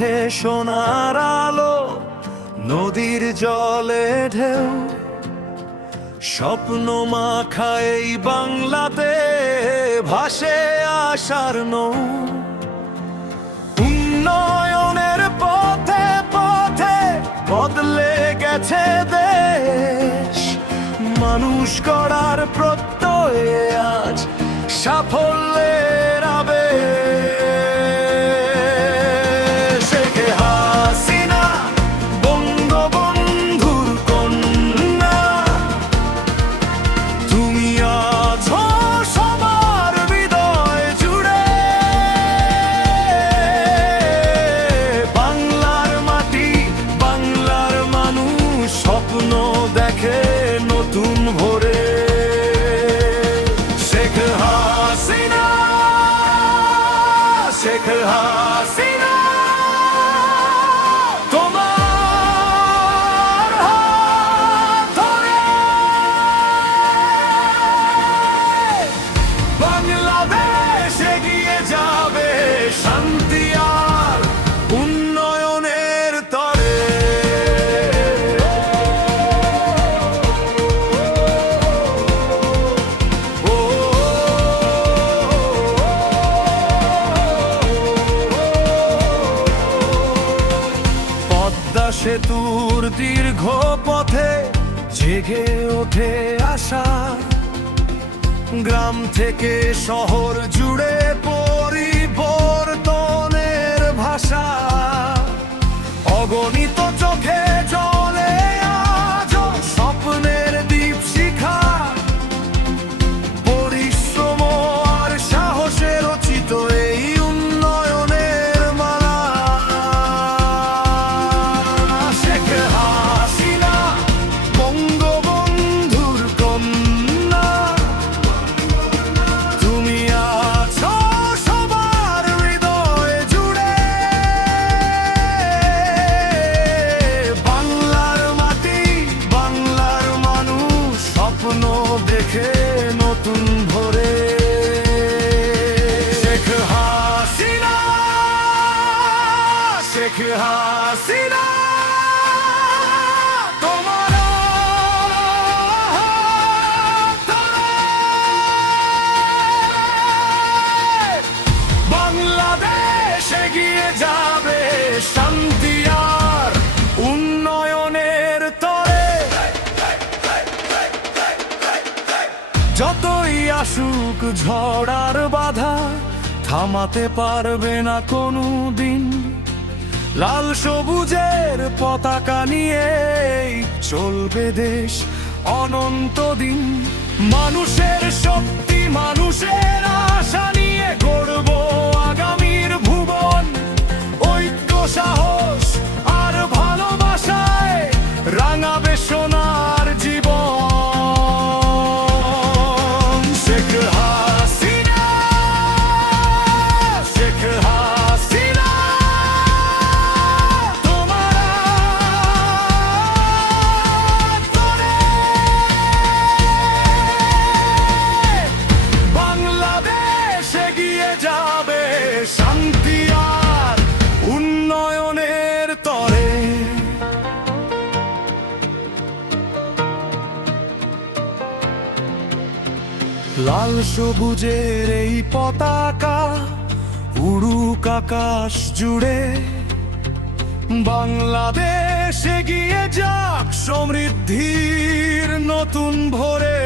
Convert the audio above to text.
ওঠে সোনার আলো, নদীর জলে ঢেউ, স্বপ্ন মাখা এই বাংলাতে ভাসে আশার নৌ। উন্নয়নের পথে পথে বদলে গেছে দেশ, মানুষ গড়ার প্রত্যয়ে আজ সাফল্যের আবেশ। শেখ হাসিনা বঙ্গবন্ধুর কন্যা, তুমি আছো সবার হৃদয় জুড়ে। বাংলার মাটি, বাংলার মানুষ স্বপ্ন দেখে নতুন ভোরে। শেখ হাসিনা, শেখ হাসিনা, তোমার হাত ধরে বাংলাদেশ এগিয়ে যাবে শান্তি আর উন্নয়নের তরে। পদ্মা সেতুর দীর্ঘ পথে জেগে ওঠে আশা, গ্রাম থেকে শহর জুড়ে পরিবর্তনের ভাষা। অগণিত চোখে জলে আজ স্বপ্নের দীপশিখা, পরিশ্রম আর সাহসে রচিত এই উন্নয়নের মালা। শেখ হাসিনা বঙ্গবন্ধুর কন্যা, তুমি আছো সবার হৃদয় জুড়ে। বাংলার মাটি, বাংলার মানুষ স্বপ্ন দেখে নতুন ভোরে। শেখ হাসিনা, শেখ হাসিনা, তোমার হাত ধরে বাংলাদেশ এগিয়ে যাবে শান্তি আর উন্নয়নের তরে। যতই আসুক ঝড় আর বাধা, থামাতে পারবে না কোনো দিন। লাল সবুজের পতাকা নিয়ে চলবে দেশ অনন্ত দিন। মানুষের শক্তি, মানুষের আশা নিয়ে গড়ব আগামীর ভুবন। ঐক্য, সাহস আর ভালোবাসায় রাঙাবে সোনার জীবন। শেখ হাসিনা, শেখ হাসিনা, তোমার হাত ধরে বাংলাদেশ এগিয়ে যাবে শান্তি আর উন্নয়নের তরে। লাল সবুজের এই পতাকা উড়ুক আকাশ জুড়ে। বাংলাদেশ এগিয়ে যাক সমৃদ্ধির নতুন ভোরে।